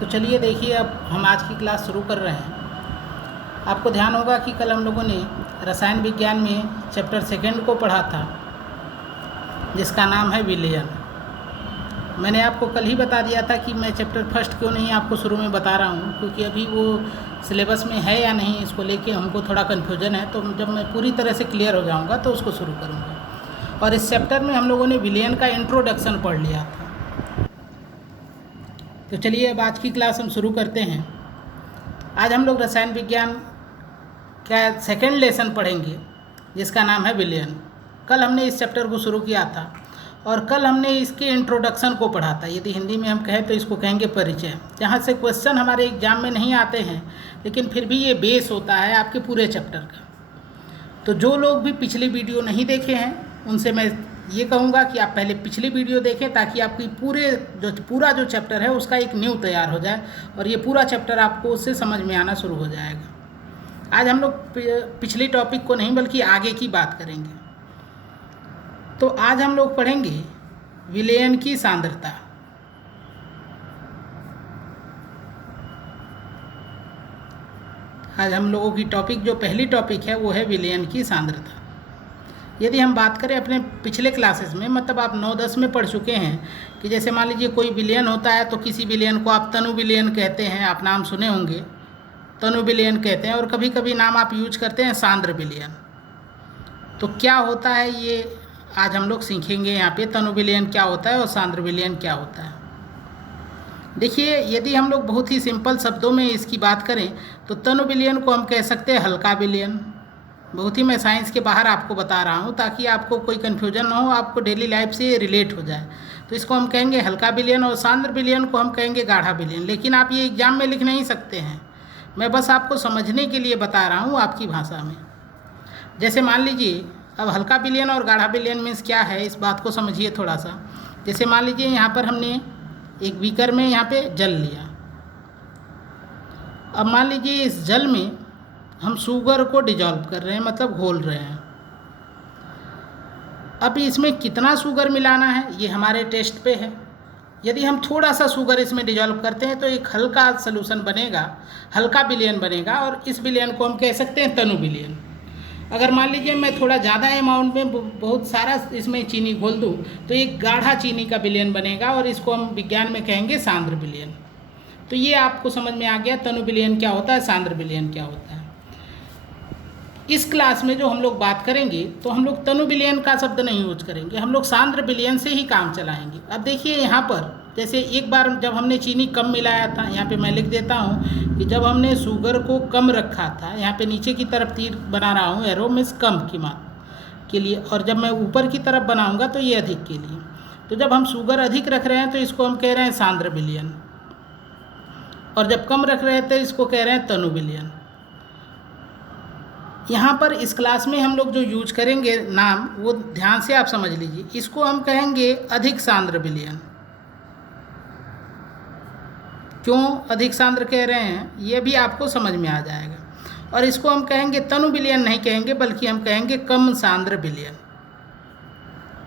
तो चलिए देखिए, अब हम आज की क्लास शुरू कर रहे हैं। आपको ध्यान होगा कि कल हम लोगों ने रसायन विज्ञान में चैप्टर सेकंड को पढ़ा था, जिसका नाम है विलयन। मैंने आपको कल ही बता दिया था कि मैं चैप्टर फर्स्ट क्यों नहीं आपको शुरू में बता रहा हूँ, क्योंकि अभी वो सिलेबस में है या नहीं, इसको लेके हमको थोड़ा कन्फ्यूजन है। तो जब मैं पूरी तरह से क्लियर हो जाऊँगा तो उसको शुरू करूँगा। और इस चैप्टर में हम लोगों ने विलयन का इंट्रोडक्शन पढ़ लिया था। तो चलिए अब आज की क्लास हम शुरू करते हैं। आज हम लोग रसायन विज्ञान का सेकंड लेसन पढ़ेंगे, जिसका नाम है विलयन। कल हमने इस चैप्टर को शुरू किया था और कल हमने इसके इंट्रोडक्शन को पढ़ा था। यदि हिंदी में हम कहें तो इसको कहेंगे परिचय, जहाँ से क्वेश्चन हमारे एग्जाम में नहीं आते हैं, लेकिन फिर भी ये बेस होता है आपके पूरे चैप्टर का। तो जो लोग भी पिछली वीडियो नहीं देखे हैं, उनसे मैं ये कहूँगा कि आप पहले पिछली वीडियो देखें, ताकि आपकी पूरा जो चैप्टर है उसका एक न्यू तैयार हो जाए और ये पूरा चैप्टर आपको उससे समझ में आना शुरू हो जाएगा। आज हम लोग पिछले टॉपिक को नहीं बल्कि आगे की बात करेंगे। तो आज हम लोग पढ़ेंगे विलयन की सांद्रता। आज हम लोगों की टॉपिक जो पहली टॉपिक है वो है विलयन की सांद्रता। यदि हम बात करें अपने पिछले क्लासेस में, मतलब आप 9-10 में पढ़ चुके हैं कि जैसे मान लीजिए कोई विलयन होता है तो किसी विलयन को आप तनु विलयन कहते हैं। आप नाम सुने होंगे, तनु विलयन कहते हैं। और कभी कभी नाम आप यूज करते हैं सांद्र विलयन। तो क्या होता है ये आज हम लोग सीखेंगे यहाँ पे, तनु विलयन क्या होता है और सांद्र विलयन क्या होता है। देखिए, यदि हम लोग बहुत ही सिंपल शब्दों में इसकी बात करें तो तनु विलयन को हम कह सकते हैं हल्का विलयन। बहुत ही मैं साइंस के बाहर आपको बता रहा हूँ ताकि आपको कोई कन्फ्यूजन ना हो, आपको डेली लाइफ से रिलेट हो जाए। तो इसको हम कहेंगे हल्का विलयन और सांद्र विलयन को हम कहेंगे गाढ़ा विलयन। लेकिन आप ये एग्जाम में लिख नहीं सकते हैं, मैं बस आपको समझने के लिए बता रहा हूँ आपकी भाषा में। जैसे मान लीजिए, अब हल्का विलयन और गाढ़ा विलयन मीन्स क्या है, इस बात को समझिए थोड़ा सा। जैसे मान लीजिए यहाँ पर हमने एक बीकर में यहाँ पे जल लिया। अब मान लीजिए इस जल में हम शुगर को डिजॉल्व कर रहे हैं, मतलब घोल रहे हैं। अब इसमें कितना शुगर मिलाना है ये हमारे टेस्ट पे है। यदि हम थोड़ा सा शुगर इसमें डिजॉल्व करते हैं तो एक हल्का सॉल्यूशन बनेगा, हल्का विलयन बनेगा, और इस विलयन को हम कह सकते हैं तनु विलयन। अगर मान लीजिए मैं थोड़ा ज़्यादा अमाउंट में बहुत सारा इसमें चीनी घोल दूँ तो एक गाढ़ा चीनी का विलयन बनेगा, और इसको हम विज्ञान में कहेंगे सांद्र विलयन। तो ये आपको समझ में आ गया तनु विलयन क्या होता है, सांद्र विलयन क्या होता है। इस क्लास में जो हम लोग बात करेंगे तो हम लोग तनु विलयन का शब्द नहीं यूज करेंगे, हम लोग सांद्र विलयन से ही काम चलाएंगे। अब देखिए यहाँ पर, जैसे एक बार जब हमने चीनी कम मिलाया था, यहाँ पे मैं लिख देता हूँ कि जब हमने शुगर को कम रखा था, यहाँ पे नीचे की तरफ तीर बना रहा हूँ, एरो मीन्स कम की मात्रा के लिए, और जब मैं ऊपर की तरफ बनाऊँगा तो ये अधिक के लिए। तो जब हम शुगर अधिक रख रहे हैं तो इसको हम कह रहे हैं सांद्र विलयन, और जब कम रख रहे थे इसको कह रहे हैं तनु विलयन। यहाँ पर इस क्लास में हम लोग जो यूज करेंगे नाम, वो ध्यान से आप समझ लीजिए। इसको हम कहेंगे अधिक सांद्र विलयन। क्यों अधिक सांद्र कह रहे हैं ये भी आपको समझ में आ जाएगा। और इसको हम कहेंगे तनु विलयन नहीं कहेंगे, बल्कि हम कहेंगे कम सांद्र विलयन।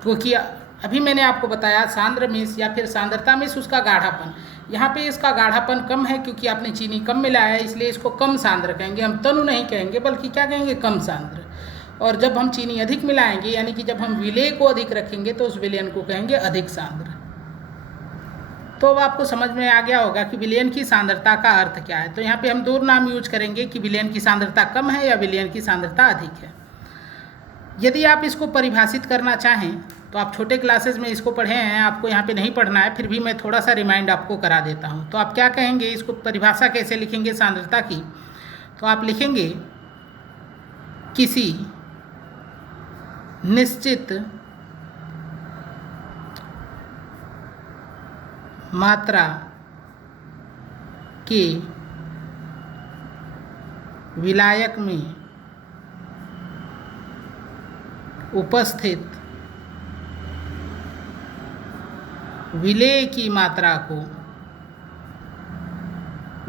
क्योंकि अभी मैंने आपको बताया सांद्र मीन्स या फिर सांद्रता मीन्स उसका गाढ़ापन। यहाँ पे इसका गाढ़ापन कम है क्योंकि आपने चीनी कम मिलाया है, इसलिए इसको कम सांद्र कहेंगे। हम तनु नहीं कहेंगे बल्कि क्या कहेंगे, कम सांद्र। और जब हम चीनी अधिक मिलाएंगे, यानी कि जब हम विलेय को अधिक रखेंगे, तो उस विलयन को कहेंगे अधिक सांद्र। तो अब आपको समझ में आ गया होगा कि विलयन की सांद्रता का अर्थ क्या है। तो यहाँ पे हम दो नाम यूज करेंगे कि विलयन की सांद्रता कम है या विलयन की सांद्रता अधिक है। यदि आप इसको परिभाषित करना चाहें तो आप छोटे क्लासेस में इसको पढ़े हैं, आपको यहाँ पे नहीं पढ़ना है, फिर भी मैं थोड़ा सा रिमाइंड आपको करा देता हूँ। तो आप क्या कहेंगे, इसको परिभाषा कैसे लिखेंगे सांद्रता की, तो आप लिखेंगे किसी निश्चित मात्रा के विलायक में उपस्थित विलेय की मात्रा को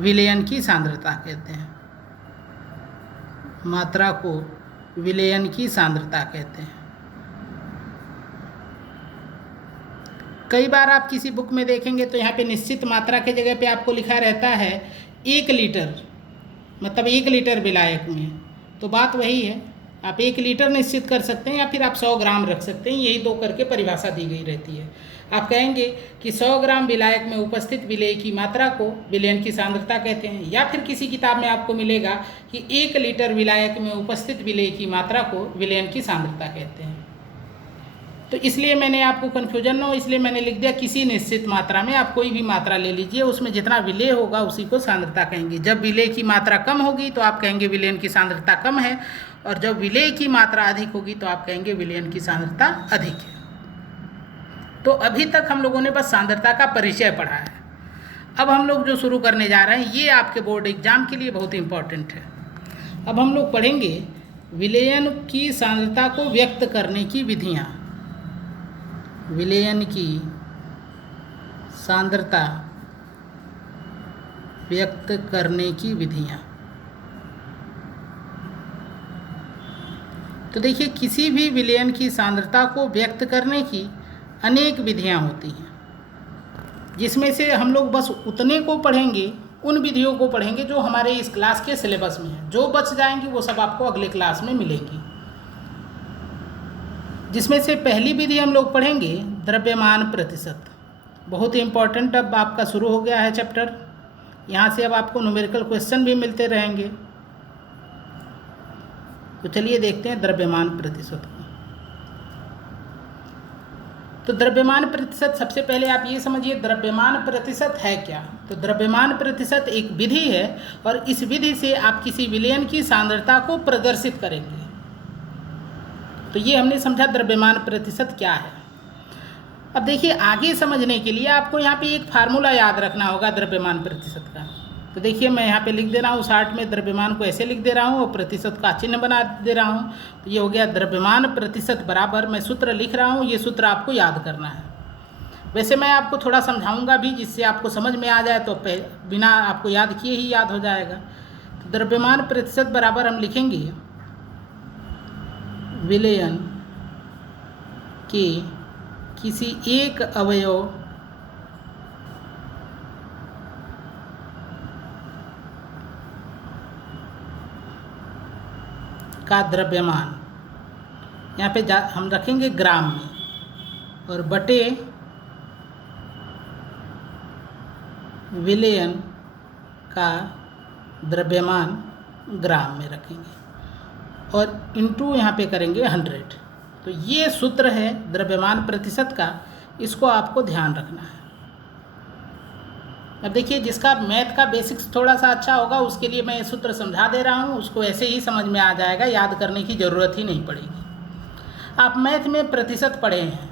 विलयन की सांद्रता कहते हैं। मात्रा को विलयन की सांद्रता कहते हैं। कई बार आप किसी बुक में देखेंगे तो यहाँ पे निश्चित मात्रा के जगह पे आपको लिखा रहता है 1 लीटर, मतलब 1 लीटर विलायक में। तो बात वही है, आप 1 लीटर निश्चित कर सकते हैं या फिर आप 100 ग्राम रख सकते हैं, यही दो करके परिभाषा दी गई रहती है। आप कहेंगे कि 100 ग्राम विलायक में उपस्थित विलेय की मात्रा को विलयन की सांद्रता कहते हैं, या फिर किसी किताब में आपको मिलेगा कि 1 लीटर विलायक में उपस्थित विलेय की मात्रा को विलयन की सांद्रता कहते हैं। तो इसलिए मैंने आपको कन्फ्यूजन न हो इसलिए मैंने लिख दिया किसी निश्चित मात्रा में। आप कोई भी मात्रा ले लीजिए, उसमें जितना विलेय होगा उसी को सांद्रता कहेंगे। जब विलेय की मात्रा कम होगी तो आप कहेंगे विलयन की सांद्रता कम है, और जब विलेय की मात्रा अधिक होगी तो आप कहेंगे विलयन की सांद्रता अधिक है। तो अभी तक हम लोगों ने बस सांद्रता का परिचय पढ़ा है। अब हम लोग जो शुरू करने जा रहे हैं ये आपके बोर्ड एग्जाम के लिए बहुत इंपॉर्टेंट है। अब हम लोग पढ़ेंगे विलयन की सांद्रता को व्यक्त करने की विधियाँ। विलयन की सांद्रता व्यक्त करने की विधियाँ। तो देखिए, किसी भी विलयन की सांद्रता को व्यक्त करने की अनेक विधियाँ होती हैं, जिसमें से हम लोग बस उतने को पढ़ेंगे, उन विधियों को पढ़ेंगे जो हमारे इस क्लास के सिलेबस में है। जो बच जाएंगी वो सब आपको अगले क्लास में मिलेंगी। जिसमें से पहली विधि हम लोग पढ़ेंगे द्रव्यमान प्रतिशत। बहुत ही इम्पॉर्टेंट अब आपका शुरू हो गया है चैप्टर। यहाँ से अब आपको न्यूमेरिकल क्वेश्चन भी मिलते रहेंगे। तो चलिए देखते हैं द्रव्यमान प्रतिशत को। तो द्रव्यमान प्रतिशत, सबसे पहले आप ये समझिए द्रव्यमान प्रतिशत है क्या। तो द्रव्यमान प्रतिशत एक विधि है, और इस विधि से आप किसी विलयन की सांद्रता को प्रदर्शित करेंगे। तो ये हमने समझा द्रव्यमान प्रतिशत क्या है। अब देखिए, आगे समझने के लिए आपको यहाँ पे एक फार्मूला याद रखना होगा द्रव्यमान प्रतिशत का। तो देखिए, मैं यहाँ पे लिख दे रहा हूँ, 60 में द्रव्यमान को ऐसे लिख दे रहा हूँ और प्रतिशत का चिन्ह बना दे रहा हूँ। तो ये हो गया द्रव्यमान प्रतिशत बराबर, मैं सूत्र लिख रहा हूँ, ये सूत्र आपको याद करना है। वैसे मैं आपको थोड़ा समझाऊँगा भी, जिससे आपको समझ में आ जाए, तो बिना आपको याद किए ही याद हो जाएगा। तो द्रव्यमान प्रतिशत बराबर हम लिखेंगे विलयन के किसी एक अवयव का द्रव्यमान, यहाँ पे हम रखेंगे ग्राम में, और बटे विलयन का द्रव्यमान ग्राम में रखेंगे, और इनटू यहाँ पे करेंगे 100। तो ये सूत्र है द्रव्यमान प्रतिशत का, इसको आपको ध्यान रखना है। अब देखिए, जिसका मैथ का बेसिक्स थोड़ा सा अच्छा होगा उसके लिए मैं ये सूत्र समझा दे रहा हूँ, उसको ऐसे ही समझ में आ जाएगा, याद करने की ज़रूरत ही नहीं पड़ेगी। आप मैथ में प्रतिशत पढ़े हैं,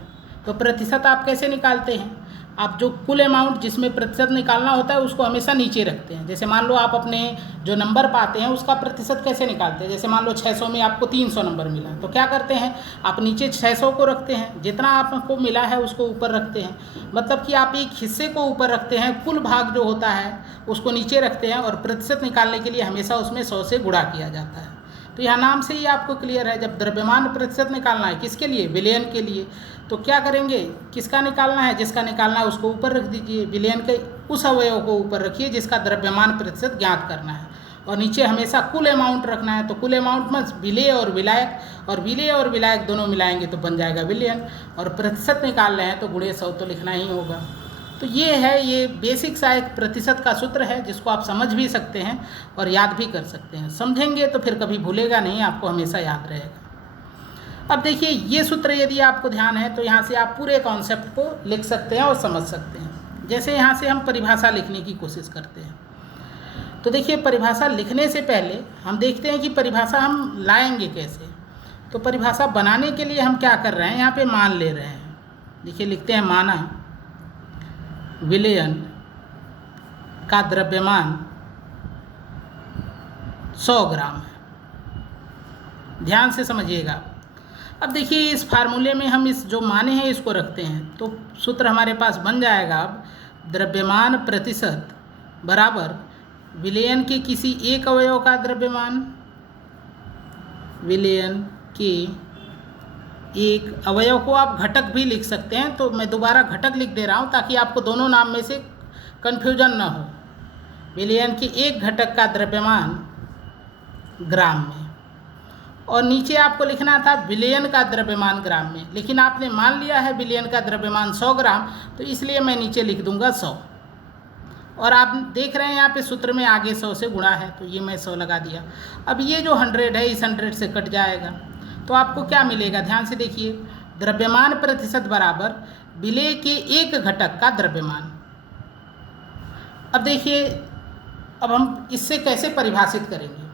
तो प्रतिशत आप कैसे निकालते हैं। आप जो कुल अमाउंट जिसमें प्रतिशत निकालना होता है उसको हमेशा नीचे रखते हैं। जैसे मान लो आप अपने जो नंबर पाते हैं उसका प्रतिशत कैसे निकालते हैं। जैसे मान लो 600 में आपको 300 नंबर मिला, तो क्या करते हैं, आप नीचे 600 को रखते हैं, जितना आपको मिला है उसको ऊपर रखते हैं। मतलब कि आप एक हिस्से को ऊपर रखते हैं, कुल भाग जो होता है उसको नीचे रखते हैं, और प्रतिशत निकालने के लिए हमेशा उसमें 100 से गुणा किया जाता है। तो यहाँ नाम से ही आपको क्लियर है, जब द्रव्यमान प्रतिशत निकालना है किसके लिए, विलयन के लिए, तो क्या करेंगे, किसका निकालना है, जिसका निकालना है उसको ऊपर रख दीजिए, विलयन के उस अवयव को ऊपर रखिए जिसका द्रव्यमान प्रतिशत ज्ञात करना है, और नीचे हमेशा कुल अमाउंट रखना है। तो कुल अमाउंट में विलेय और विलायक, और विलेय और विलायक दोनों मिलाएंगे तो बन जाएगा विलयन, और प्रतिशत निकाल रहे हैं तो गुणे 100 तो लिखना ही होगा। तो ये है, ये बेसिक सा एक प्रतिशत का सूत्र है, जिसको आप समझ भी सकते हैं और याद भी कर सकते हैं। समझेंगे तो फिर कभी भूलेगा नहीं, आपको हमेशा याद रहेगा। अब देखिए, ये सूत्र यदि आपको ध्यान है तो यहाँ से आप पूरे कॉन्सेप्ट को लिख सकते हैं और समझ सकते हैं। जैसे यहाँ से हम परिभाषा लिखने की कोशिश करते हैं, तो देखिए परिभाषा लिखने से पहले हम देखते हैं कि परिभाषा हम लाएंगे कैसे। तो परिभाषा बनाने के लिए हम क्या कर रहे हैं, यहाँ पे मान ले रहे हैं। देखिए लिखते हैं, माना विलयन का द्रव्यमान 100 ग्राम है। ध्यान से समझिएगा। अब देखिए, इस फार्मूले में हम इस जो माने हैं इसको रखते हैं, तो सूत्र हमारे पास बन जाएगा अब द्रव्यमान प्रतिशत बराबर विलयन के किसी एक अवयव का द्रव्यमान, विलयन के एक अवयव को आप घटक भी लिख सकते हैं, तो मैं दोबारा घटक लिख दे रहा हूँ ताकि आपको दोनों नाम में से कन्फ्यूजन न हो। विलयन के एक घटक का द्रव्यमान ग्राम में, और नीचे आपको लिखना था विलयन का द्रव्यमान ग्राम में, लेकिन आपने मान लिया है विलयन का द्रव्यमान 100 ग्राम, तो इसलिए मैं नीचे लिख दूंगा 100। और आप देख रहे हैं यहाँ पे सूत्र में आगे 100 से गुणा है, तो ये मैं 100 लगा दिया। अब ये जो 100 है इस 100 से कट जाएगा, तो आपको क्या मिलेगा, ध्यान से देखिए, द्रव्यमान प्रतिशत बराबर विलेय के एक घटक का द्रव्यमान। अब देखिए, अब हम इससे कैसे परिभाषित करेंगे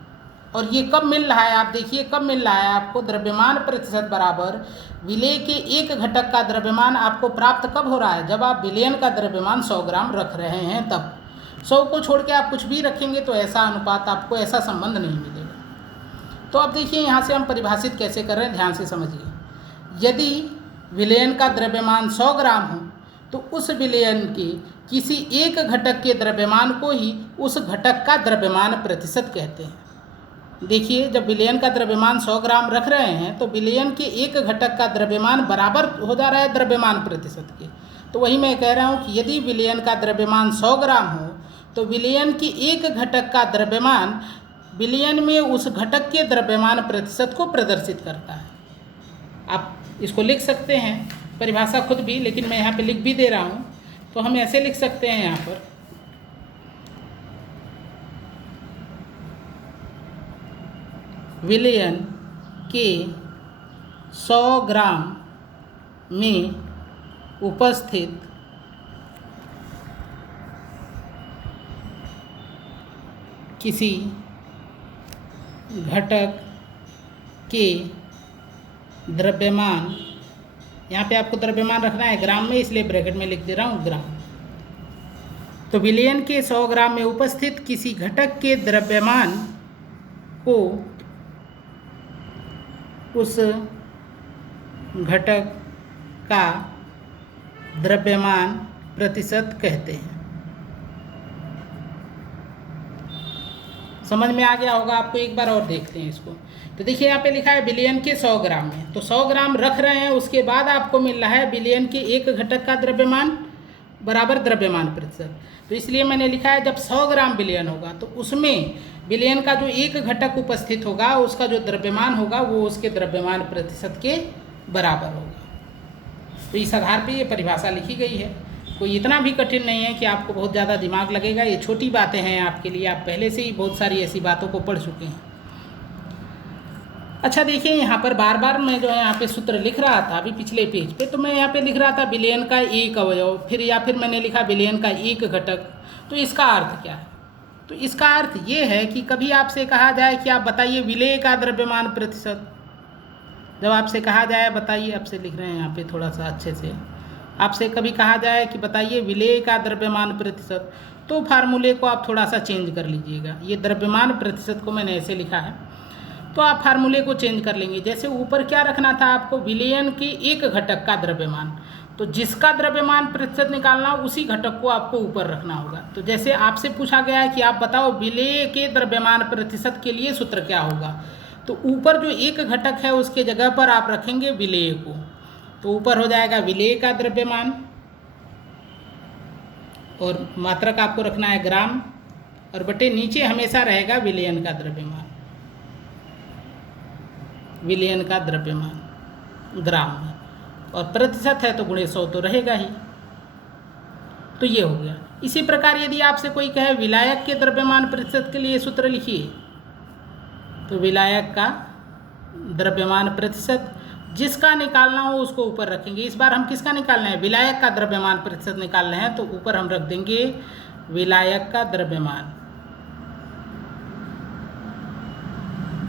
और ये कब मिल रहा है, आप देखिए कब मिल रहा है आपको। द्रव्यमान प्रतिशत बराबर विलेय के एक घटक का द्रव्यमान आपको प्राप्त कब हो रहा है, जब आप विलयन का द्रव्यमान 100 ग्राम रख रहे हैं तब। 100 को छोड़ के आप कुछ भी रखेंगे तो ऐसा अनुपात, आपको ऐसा संबंध नहीं मिलेगा। तो अब देखिए यहाँ से हम परिभाषित कैसे कर रहे हैं, ध्यान से समझिए। यदि विलयन का द्रव्यमान 100 ग्राम हो तो उस विलयन के किसी एक घटक के द्रव्यमान को ही उस घटक का द्रव्यमान प्रतिशत कहते हैं। देखिए, जब विलयन का द्रव्यमान 100 ग्राम रख रहे हैं तो विलयन के एक घटक का द्रव्यमान बराबर हो जा रहा है द्रव्यमान प्रतिशत के। तो वही मैं कह रहा हूँ कि यदि विलयन का द्रव्यमान 100 ग्राम हो तो विलयन के एक घटक का द्रव्यमान विलयन में उस घटक के द्रव्यमान प्रतिशत को प्रदर्शित करता है। आप इसको लिख सकते हैं परिभाषा खुद भी, लेकिन मैं यहाँ पे लिख भी दे रहा हूँ। तो हम ऐसे लिख सकते हैं यहाँ पर, विलयन के 100 ग्राम में उपस्थित किसी घटक के द्रव्यमान, यहाँ पे आपको द्रव्यमान रखना है ग्राम में, इसलिए ब्रैकेट में लिख दे रहा हूँ ग्राम। तो विलयन के 100 ग्राम में उपस्थित किसी घटक के द्रव्यमान को उस घटक का द्रव्यमान प्रतिशत कहते हैं। समझ में आ गया होगा आपको, एक बार और देखते हैं इसको। तो देखिए यहाँ पे लिखा है विलयन के 100 ग्राम में, तो 100 ग्राम रख रहे हैं, उसके बाद आपको मिल रहा है विलयन के एक घटक का द्रव्यमान बराबर द्रव्यमान प्रतिशत। तो इसलिए मैंने लिखा है जब 100 ग्राम विलयन होगा तो उसमें विलयन का जो एक घटक उपस्थित होगा उसका जो द्रव्यमान होगा वो उसके द्रव्यमान प्रतिशत के बराबर होगा। तो इस आधार पर ये परिभाषा लिखी गई है। कोई इतना भी कठिन नहीं है कि आपको बहुत ज़्यादा दिमाग लगेगा, ये छोटी बातें हैं आपके लिए, आप पहले से ही बहुत सारी ऐसी बातों को पढ़ चुके हैं। अच्छा देखिए, यहाँ पर बार बार मैं जो है यहाँ पे सूत्र लिख रहा था अभी पिछले पेज पे, तो मैं यहाँ पे लिख रहा था विलयन का एक अवयव, फिर मैंने लिखा विलयन का एक घटक। तो इसका अर्थ क्या है? तो इसका अर्थ ये है कि कभी आपसे कहा जाए कि आप बताइए विलेय का द्रव्यमान प्रतिशत, जब आपसे कहा जाए बताइए, आपसे लिख रहे हैं यहाँ पे थोड़ा सा अच्छे से, आपसे कभी कहा जाए कि बताइए विलेय का द्रव्यमान प्रतिशत, तो फार्मूले को आप थोड़ा सा चेंज कर लीजिएगा। ये द्रव्यमान प्रतिशत को मैंने ऐसे लिखा है, तो आप फार्मूले को चेंज कर लेंगे। जैसे ऊपर क्या रखना था आपको, विलयन के एक घटक का द्रव्यमान, तो जिसका द्रव्यमान प्रतिशत निकालना उसी घटक को आपको ऊपर रखना होगा। तो जैसे आपसे पूछा गया है कि आप बताओ विलेय के द्रव्यमान प्रतिशत के लिए सूत्र क्या होगा, तो ऊपर जो एक घटक है उसके जगह पर आप रखेंगे विलेय को, तो ऊपर हो जाएगा विलेय का द्रव्यमान और मात्रक आपको रखना है ग्राम, और बटे नीचे हमेशा रहेगा विलयन का द्रव्यमान, विलयन का द्रव्यमान ग्राम में, और प्रतिशत है तो गुणे 100 तो रहेगा ही। तो ये हो गया। इसी प्रकार यदि आपसे कोई कहे विलायक के द्रव्यमान प्रतिशत के लिए सूत्र लिखिए, तो विलायक का द्रव्यमान प्रतिशत जिसका निकालना हो उसको ऊपर रखेंगे। इस बार हम किसका निकालना है, विलायक का द्रव्यमान प्रतिशत निकालना है, तो ऊपर हम रख देंगे विलायक का द्रव्यमान,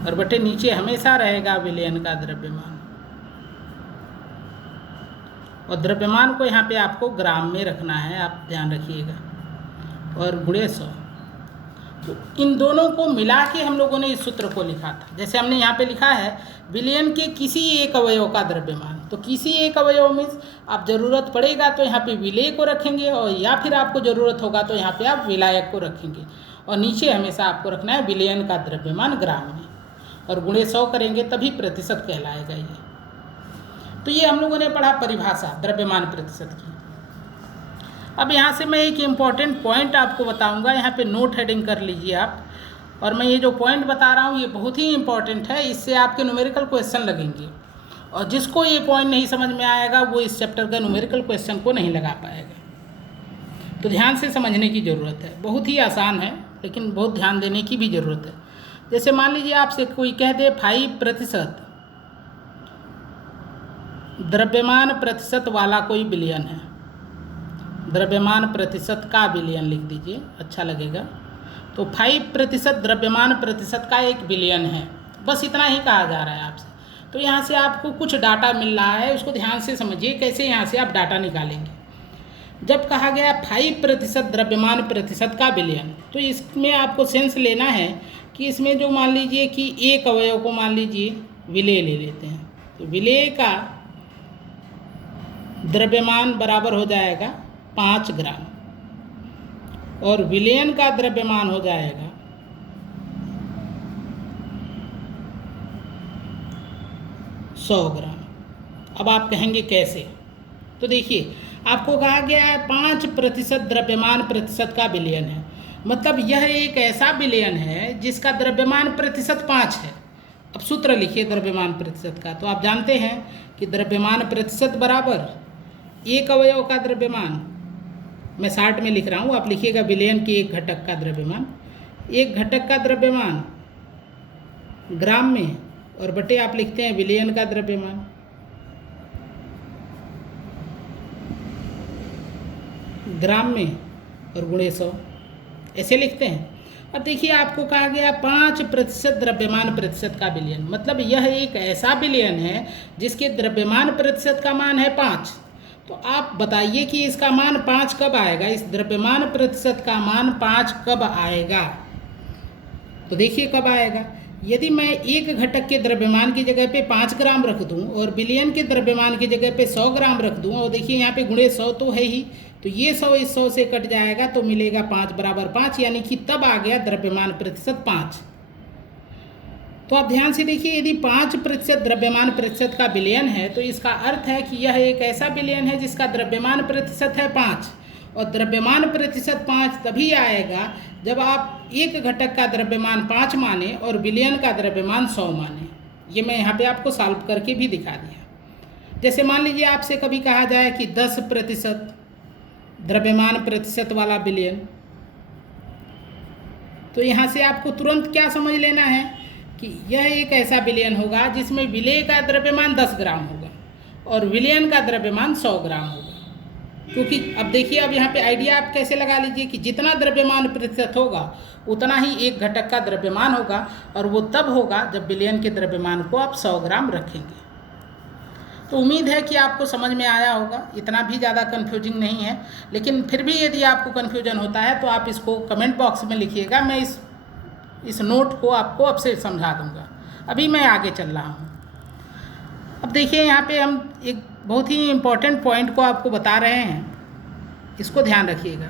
और बटे नीचे हमेशा रहेगा विलयन का द्रव्यमान, और द्रव्यमान को यहाँ पे आपको ग्राम में रखना है, आप ध्यान रखिएगा, और गुणे 100। तो इन दोनों को मिला के हम लोगों ने इस सूत्र को लिखा था। जैसे हमने यहाँ पे लिखा है विलयन के किसी एक अवयव का द्रव्यमान, तो किसी एक अवयव में आप ज़रूरत पड़ेगा तो यहाँ पे विलेय को रखेंगे, और या फिर आपको ज़रूरत होगा तो यहाँ पे आप विलायक को रखेंगे, और नीचे हमेशा आपको रखना है विलयन का द्रव्यमान ग्राम में, और गुणे 100 करेंगे तभी प्रतिशत कहलाएगा ये। तो ये हम लोगों ने पढ़ा परिभाषा द्रव्यमान प्रतिशत की। अब यहाँ से मैं एक इम्पॉर्टेंट पॉइंट आपको बताऊँगा, यहाँ पे नोट हेडिंग कर लीजिए आप। और मैं ये जो पॉइंट बता रहा हूँ ये बहुत ही इम्पॉर्टेंट है, इससे आपके न्यूमेरिकल क्वेश्चन लगेंगे, और जिसको ये पॉइंट नहीं समझ में आएगा वो इस चैप्टर का न्यूमेरिकल क्वेश्चन को नहीं लगा पाएगा। तो ध्यान से समझने की ज़रूरत है, बहुत ही आसान है लेकिन बहुत ध्यान देने की भी ज़रूरत है। जैसे मान लीजिए आपसे कोई कह दे 5% द्रव्यमान प्रतिशत वाला कोई विलयन है, द्रव्यमान प्रतिशत का विलयन लिख दीजिए, अच्छा लगेगा। तो 5% द्रव्यमान प्रतिशत का एक विलयन है, बस इतना ही कहा जा रहा है आपसे। तो यहाँ से आपको कुछ डाटा मिल रहा है, उसको ध्यान से समझिए कैसे यहाँ से आप डाटा निकालेंगे। जब कहा गया 5% द्रव्यमान प्रतिशत का विलयन, तो इसमें आपको सेंस लेना है कि इसमें जो मान लीजिए कि एक अवयव को मान लीजिए विलेय ले लेते हैं, तो विलेय का द्रव्यमान बराबर हो जाएगा 5 ग्राम और विलयन का द्रव्यमान हो जाएगा 100 ग्राम। अब आप कहेंगे कैसे? तो देखिए आपको कहा गया है 5% द्रव्यमान प्रतिशत का विलयन है, मतलब यह एक ऐसा विलयन है जिसका द्रव्यमान प्रतिशत 5 है। अब सूत्र लिखिए द्रव्यमान प्रतिशत का, तो आप जानते हैं कि द्रव्यमान प्रतिशत बराबर एक अवयव का द्रव्यमान, मैं शार्ट में लिख रहा हूँ, आप लिखिएगा विलयन के एक घटक का द्रव्यमान, एक घटक का द्रव्यमान ग्राम में, और बटे आप लिखते हैं विलयन का द्रव्यमान। ग्राम में और गुणे 100 ऐसे लिखते हैं। अब देखिए आपको कहा गया 5% द्रव्यमान प्रतिशत का विलयन, मतलब यह एक ऐसा विलयन है जिसके द्रव्यमान प्रतिशत का मान है 5। तो आप बताइए कि इसका मान 5 कब आएगा, इस द्रव्यमान प्रतिशत का मान 5 कब आएगा? तो देखिए कब आएगा। यदि मैं एक घटक के द्रव्यमान की जगह पे 5 ग्राम रख दूं और विलयन के द्रव्यमान की जगह पे 100 ग्राम रख दूं, और देखिए यहाँ पे गुणे 100 तो है ही, तो ये 100 इस 100 से कट जाएगा तो मिलेगा 5 बराबर 5, यानी कि तब आ गया द्रव्यमान प्रतिशत 5। तो आप ध्यान से देखिए, यदि 5% द्रव्यमान प्रतिशत का विलयन है तो इसका अर्थ है कि यह एक ऐसा विलयन है जिसका द्रव्यमान प्रतिशत है 5, और द्रव्यमान प्रतिशत 5 तभी आएगा जब आप एक घटक का द्रव्यमान 5 माने और विलयन का द्रव्यमान 100 माने। ये मैं यहाँ पे आपको सॉल्व करके भी दिखा दिया। जैसे मान लीजिए आपसे कभी कहा जाए कि 10% द्रव्यमान प्रतिशत वाला विलयन, तो यहाँ से आपको तुरंत क्या समझ लेना है कि यह एक ऐसा विलयन होगा जिसमें विलेय का द्रव्यमान 10 ग्राम होगा और विलयन का द्रव्यमान 100 ग्राम होगा। क्योंकि अब देखिए, अब यहाँ पे आइडिया आप कैसे लगा लीजिए कि जितना द्रव्यमान प्रतिशत होगा उतना ही एक घटक का द्रव्यमान होगा, और वो तब होगा जब विलयन के द्रव्यमान को आप 100 ग्राम रखेंगे। तो उम्मीद है कि आपको समझ में आया होगा, इतना भी ज़्यादा कन्फ्यूजिंग नहीं है। लेकिन फिर भी यदि आपको कन्फ्यूजन होता है तो आप इसको कमेंट बॉक्स में लिखिएगा, मैं इस नोट को आपको अब से समझा दूंगा। अभी मैं आगे चल रहा हूँ। अब देखिए यहाँ पे हम एक बहुत ही इम्पॉर्टेंट पॉइंट को आपको बता रहे हैं, इसको ध्यान रखिएगा।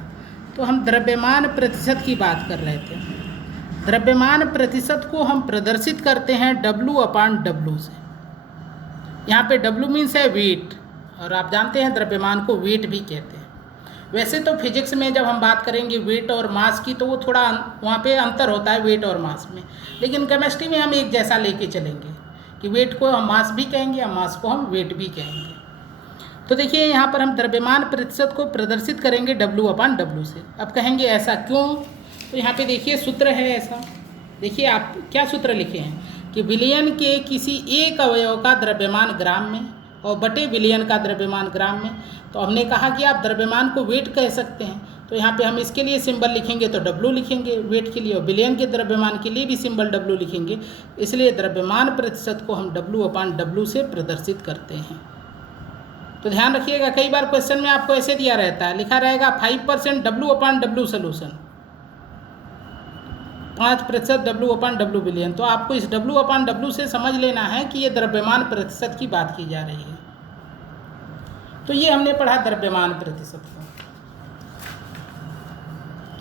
तो हम द्रव्यमान प्रतिशत की बात कर रहे थे। द्रव्यमान प्रतिशत को हम प्रदर्शित करते हैं W/W से। यहाँ पे W मीन्स है वेट, और आप जानते हैं द्रव्यमान को वेट भी कहते हैं। वैसे तो फिजिक्स में जब हम बात करेंगे वेट और मास की तो वो थोड़ा वहाँ पे अंतर होता है वेट और मास में, लेकिन केमिस्ट्री में हम एक जैसा लेके चलेंगे कि वेट को हम मास भी कहेंगे और मास को हम वेट भी कहेंगे। तो देखिए यहाँ पर हम द्रव्यमान प्रतिशत को प्रदर्शित करेंगे W/W से। अब कहेंगे ऐसा क्यों? तो यहाँ पे देखिए सूत्र है ऐसा। देखिए आप क्या सूत्र लिखे हैं कि विलयन के किसी एक अवयव का द्रव्यमान ग्राम में और बटे विलयन का द्रव्यमान ग्राम में। तो हमने कहा कि आप द्रव्यमान को वेट कह सकते हैं, तो यहाँ पे हम इसके लिए सिंबल लिखेंगे तो W लिखेंगे वेट के लिए, और विलयन के द्रव्यमान के लिए भी सिंबल W लिखेंगे। इसलिए द्रव्यमान प्रतिशत को हम W/W से प्रदर्शित करते हैं। तो ध्यान रखिएगा, कई बार क्वेश्चन में आपको ऐसे दिया रहता है, लिखा रहेगा 5% W/W सोल्यूशन, 5% W/W विलयन। तो आपको इस W/W से समझ लेना है कि ये द्रव्यमान प्रतिशत की बात की जा रही है। तो ये हमने पढ़ा द्रव्यमान प्रतिशत को।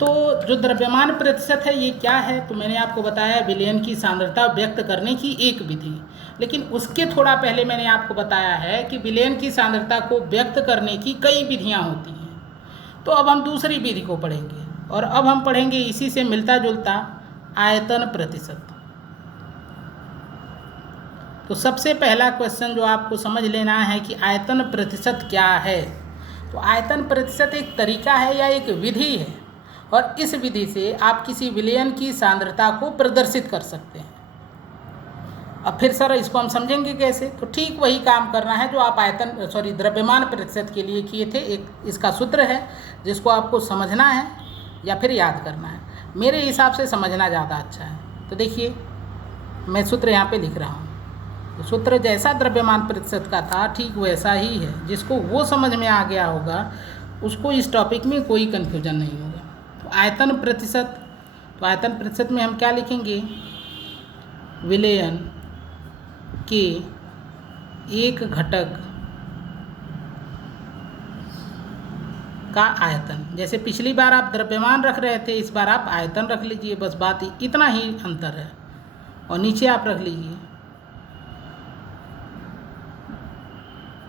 तो जो द्रव्यमान प्रतिशत है ये क्या है, तो मैंने आपको बताया विलयन की सांद्रता व्यक्त करने की एक विधि। लेकिन उसके थोड़ा पहले मैंने आपको बताया है कि विलयन की सांद्रता को व्यक्त करने की कई विधियां होती हैं। तो अब हम दूसरी विधि को पढ़ेंगे, और अब हम पढ़ेंगे इसी से मिलता जुलता आयतन प्रतिशत। तो सबसे पहला क्वेश्चन जो आपको समझ लेना है कि आयतन प्रतिशत क्या है। तो आयतन प्रतिशत एक तरीका है या एक विधि है, और इस विधि से आप किसी विलयन की सांद्रता को प्रदर्शित कर सकते हैं। अब फिर सर इसको हम समझेंगे कैसे, तो ठीक वही काम करना है जो आप द्रव्यमान प्रतिशत के लिए किए थे। एक इसका सूत्र है जिसको आपको समझना है या फिर याद करना है। मेरे हिसाब से समझना ज़्यादा अच्छा है। तो देखिए मैं सूत्र यहाँ पे लिख रहा हूँ। तो सूत्र जैसा द्रव्यमान प्रतिशत का था ठीक वैसा ही है। जिसको वो समझ में आ गया होगा उसको इस टॉपिक में कोई कन्फ्यूजन नहीं होगा। तो आयतन प्रतिशत, तो आयतन प्रतिशत में हम क्या लिखेंगे, विलयन के एक घटक का आयतन। जैसे पिछली बार आप द्रव्यमान रख रहे थे, इस बार आप आयतन रख लीजिए, बस बात इतना ही अंतर है। और नीचे आप रख लीजिए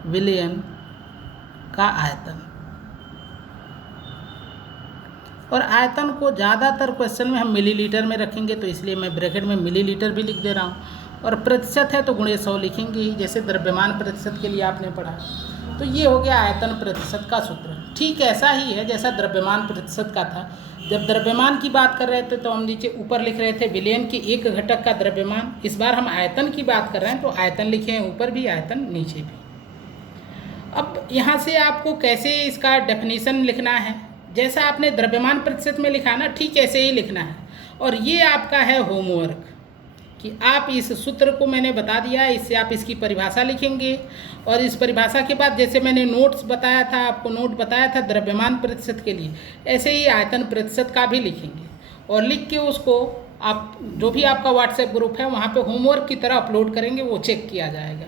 विलयन का आयतन। और आयतन को ज़्यादातर क्वेश्चन में हम मिलीलीटर में रखेंगे, तो इसलिए मैं ब्रैकेट में मिलीलीटर भी लिख दे रहा हूँ। और प्रतिशत है तो गुणे 100 लिखेंगे ही, जैसे द्रव्यमान प्रतिशत के लिए आपने पढ़ा। तो ये हो गया आयतन प्रतिशत का सूत्र। ठीक ऐसा ही है जैसा द्रव्यमान प्रतिशत का था। जब द्रव्यमान की बात कर रहे थे तो हम नीचे ऊपर लिख रहे थे विलयन के एक घटक का द्रव्यमान। इस बार हम आयतन की बात कर रहे हैं तो आयतन लिखे हैं ऊपर भी, आयतन नीचे भी। अब यहाँ से आपको कैसे इसका डेफिनेशन लिखना है, जैसा आपने द्रव्यमान प्रतिशत में लिखा ना, ठीक ऐसे ही लिखना है। और ये आपका है होमवर्क कि आप इस सूत्र को मैंने बता दिया है, इससे आप इसकी परिभाषा लिखेंगे। और इस परिभाषा के बाद जैसे मैंने नोट्स बताया था, आपको नोट बताया था द्रव्यमान प्रतिशत के लिए, ऐसे ही आयतन प्रतिशत का भी लिखेंगे। और लिख के उसको आप जो भी आपका व्हाट्सएप ग्रुप है वहाँ पे होमवर्क की तरह अपलोड करेंगे, वो चेक किया जाएगा।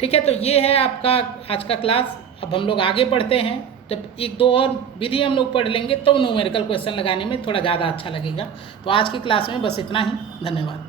ठीक है, तो ये है आपका आज का क्लास। अब हम लोग आगे बढ़ते हैं। जब एक दो और विधि हम लोग पढ़ लेंगे तो न्यूमेरिकल क्वेश्चन लगाने में थोड़ा ज़्यादा अच्छा लगेगा। तो आज की क्लास में बस इतना ही। धन्यवाद।